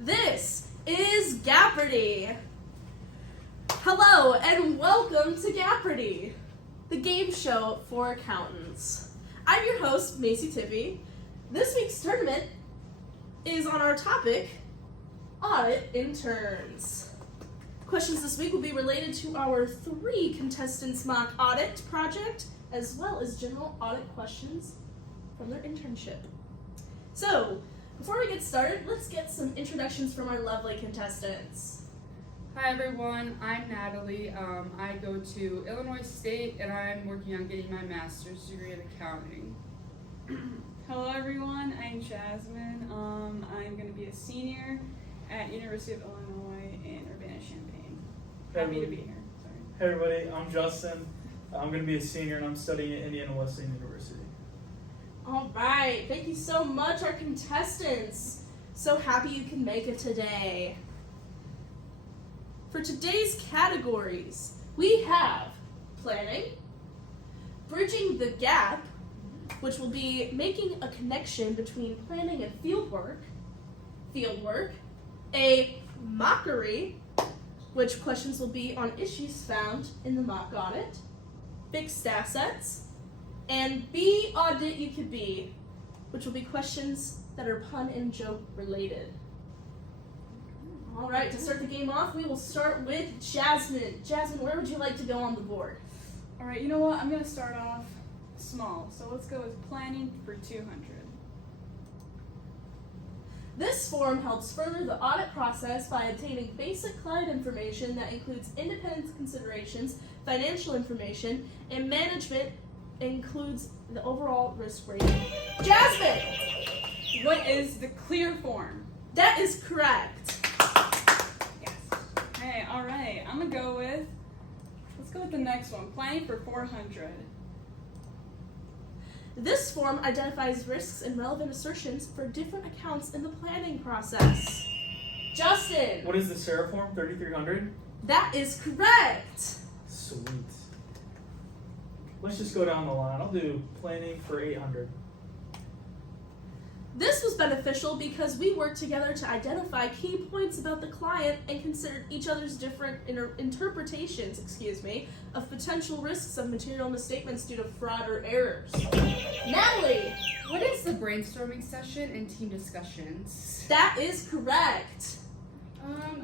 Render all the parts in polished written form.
This is GAAPARDY. Hello and welcome to GAAPARDY, the game show for accountants. I'm your host, Macy Tippy. This week's tournament is on our topic, Audit Interns. Questions this week will be related to our 3 contestants' mock audit project, as well as general audit questions from their internship. So, before we get started, let's get some introductions from our lovely contestants. Hi everyone, I'm Natalie. I go to Illinois State and I'm working on getting my master's degree in accounting. Hello everyone, I'm Jasmine. I'm going to be a senior at University of Illinois in Urbana-Champaign. Happy to be here. Sorry. Hey everybody, I'm Justin. I'm going to be a senior and I'm studying at Indiana Wesleyan University. All right, thank you so much, our contestants. So happy you can make it today. For today's categories, we have planning, bridging the gap, which will be making a connection between planning and fieldwork, a mockery, which questions will be on issues found in the mock audit, fixed assets, and be audit you could be, which will be questions that are pun and joke related. All right, to start the game off, we will start with Jasmine. Jasmine, where would you like to go on the board? All right, you know what? I'm going to start off small. So let's go with planning for 200. This form helps further the audit process by obtaining basic client information that includes independence considerations, financial information, and management includes the overall risk rating. Jasmine! What is the clear form? That is correct. Yes. Hey, all right. I'm going to go with, let's go with the next one. Planning for 400. This form identifies risks and relevant assertions for different accounts in the planning process. Justin! What is the Sarah form, 3300? That is correct. Sweet. Let's just go down the line. I'll do planning for 800. This was beneficial because we worked together to identify key points about the client and considered each other's different interpretations, of potential risks of material misstatements due to fraud or errors. Natalie! What is the brainstorming session and team discussions? That is correct.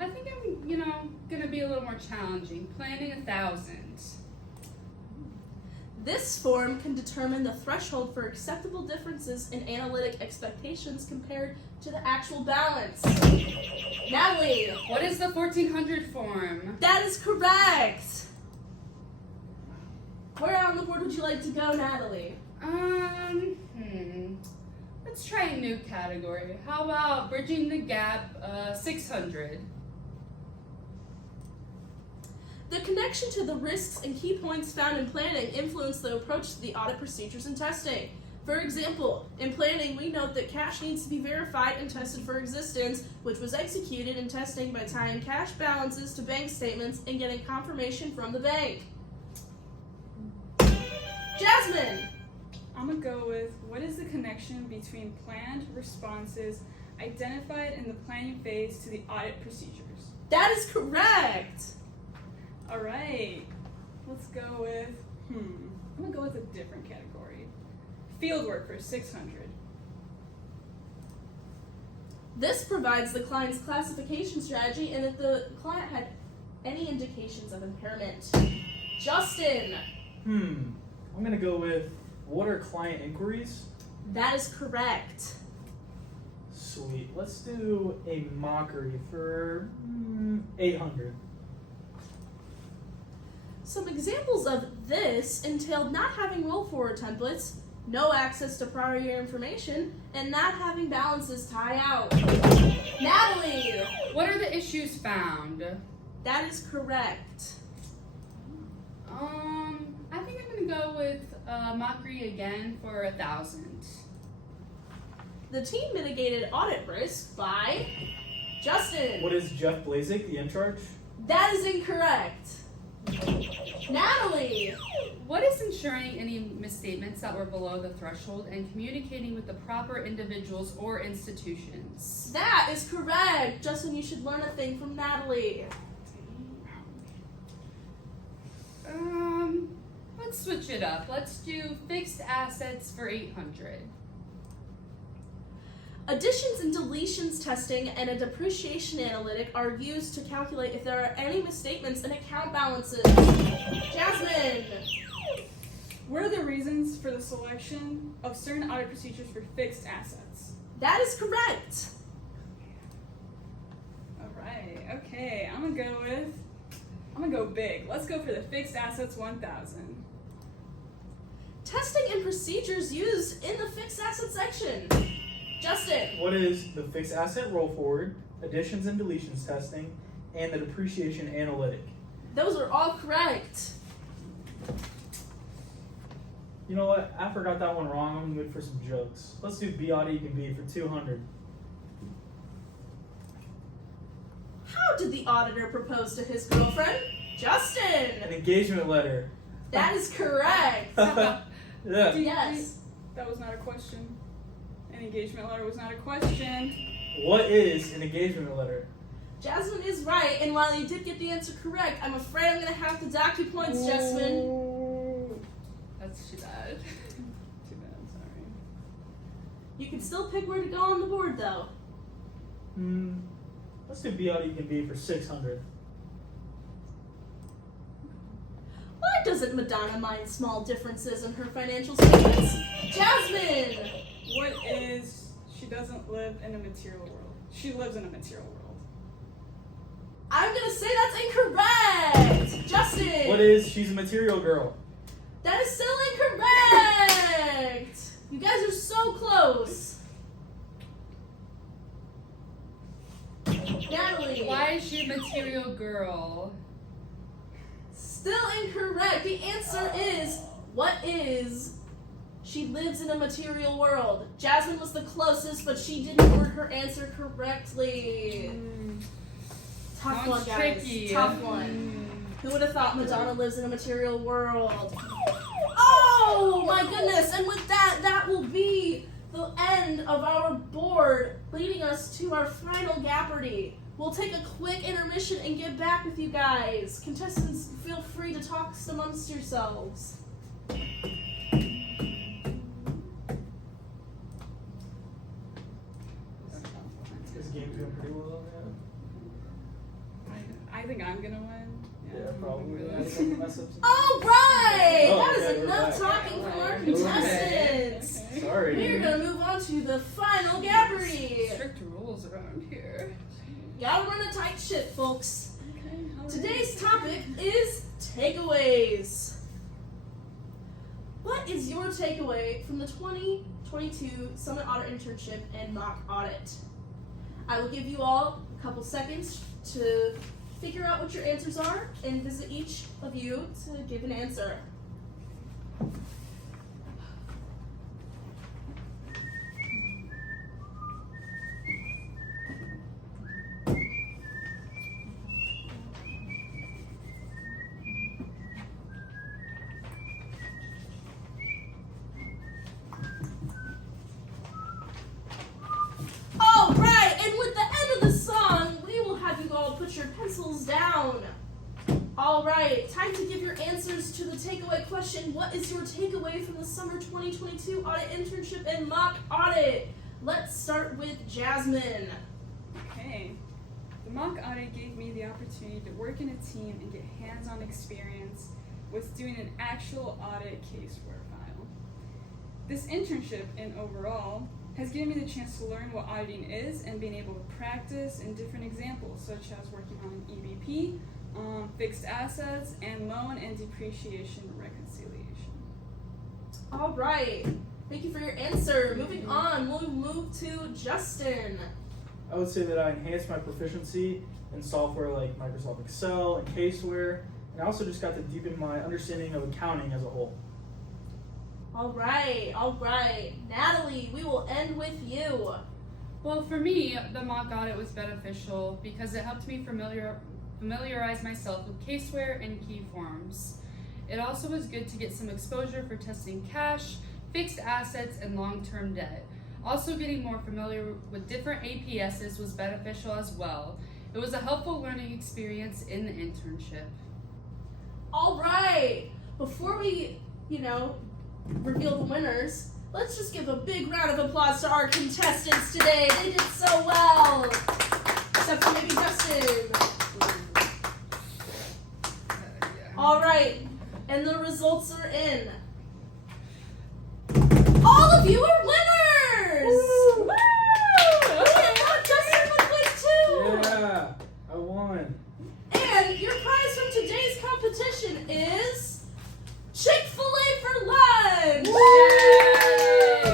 I think I'm, gonna be a little more challenging. Planning 1,000. This form can determine the threshold for acceptable differences in analytic expectations compared to the actual balance. Natalie! What is the 1,400 form? That is correct. Where on the board would you like to go, Natalie? Let's try a new category. How about bridging the gap, 600? The connection to the risks and key points found in planning influence the approach to the audit procedures and testing. For example, in planning, we note that cash needs to be verified and tested for existence, which was executed in testing by tying cash balances to bank statements and getting confirmation from the bank. Jasmine! I'm going to go with, what is the connection between planned responses identified in the planning phase to the audit procedures? That is correct! All right, let's go with, I'm going to go with a different category. Fieldwork for 600. This provides the client's classification strategy and if the client had any indications of impairment. Justin! I'm going to go with, what are client inquiries? That is correct. Sweet. Let's do a mockery for 800. Some examples of this entailed not having roll forward templates, no access to prior year information, and not having balances tie out. Natalie! What are the issues found? That is correct. I think I'm gonna go with mockery again for 1,000. The team mitigated audit risk by Justin. What is Jeff Blazek, the in charge? That is incorrect. Natalie! What is ensuring any misstatements that were below the threshold and communicating with the proper individuals or institutions? That is correct. Justin, you should learn a thing from Natalie. Let's switch it up. Let's do fixed assets for 800. Additions and deletions testing and a depreciation analytic are used to calculate if there are any misstatements in account balances. Jasmine! What are the reasons for the selection of certain audit procedures for fixed assets? That is correct. Alright, okay, I'm gonna go big. Let's go for the fixed assets 1000. Testing and procedures used in the fixed asset section. Justin. What is the fixed asset roll forward, additions and deletions testing, and the depreciation analytic? Those are all correct. You know what? I forgot that one wrong. I'm good for some jokes. Let's do B Audit can be for 200. How did the auditor propose to his girlfriend? Justin. An engagement letter. That is correct. Yeah. Yes. That was not a question. An engagement letter was not a question. What is an engagement letter? Jasmine is right, and while you did get the answer correct, I'm afraid I'm gonna have to dock you points, Jasmine. That's too bad. Too bad, sorry. You can still pick where to go on the board, though. Let's do B Audit can be for 600. Why doesn't Madonna mind small differences in her financial statements? Jasmine! What is, she doesn't live in a material world. She lives in a material world. I'm gonna say that's incorrect! Justin! What is she's a material girl? That is still incorrect! You guys are so close. Natalie. Why is she a material girl? Still incorrect. The answer is, what is, she lives in a material world. Jasmine was the closest, but she didn't word her answer correctly. Tough Sounds one, guys. tricky. Tough one. Who would have thought Madonna lives in a material world? Oh my goodness! And with that, that will be the end of our board, leading us to our final GAAPARDY. We'll take a quick intermission and get back with you guys. Contestants, feel free to talk amongst yourselves. This game's going pretty well, I think I'm gonna win. yeah. Probably. Mess up some- All right! Oh, That is okay, we're enough back. talking from our Okay. contestants. Okay. Sorry. We're gonna move on to the final GAAPARDY. Strict rules around here. Gotta run a tight ship, folks. Okay, alright. Today's topic is takeaways. What is your takeaway from the 2022 Summit Audit Internship and Mock Audit? I will give you all a couple seconds to figure out what your answers are and visit each of you to give an answer. All right, and with the end of the song, we will have you all put your pencils down. All right, time to give your answers to the takeaway question. What is your takeaway from the summer 2022 audit internship and mock audit? Let's start with Jasmine. Okay. The mock audit gave me the opportunity to work in a team and get hands-on experience with doing an actual audit case for a file. This internship and overall has given me the chance to learn what auditing is and being able to practice in different examples, such as working on an EBP, fixed assets, and loan and depreciation reconciliation. All right, thank you for your answer. Moving on, we'll move to Justin. I would say that I enhanced my proficiency in software like Microsoft Excel and caseware, and I also just got to deepen my understanding of accounting as a whole. All right. Natalie, we will end with you. Well, for me, the mock audit was beneficial because it helped me familiarize myself with caseware and key forms. It also was good to get some exposure for testing cash, fixed assets, and long-term debt. Also, getting more familiar with different APSs was beneficial as well. It was a helpful learning experience in the internship. All right. Before we, reveal the winners, let's just give a big round of applause to our contestants today. They did so well. Except for maybe Justin. All right. And the results are in. All of you are winners! Woo! Woo! Okay, well, Justin would win too! Yeah, I won. And your prize from today's competition is Chick-fil-A for lunch! Yay!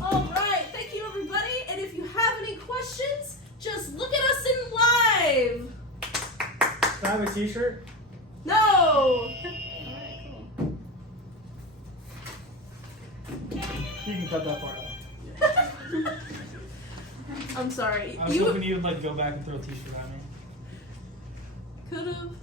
Alright, thank you everybody. And if you have any questions, just look at us in live. Can I have a t-shirt? No! Alright, cool. You can cut that part out. I'm sorry. I was hoping you would go back and throw a t-shirt at me. Could've.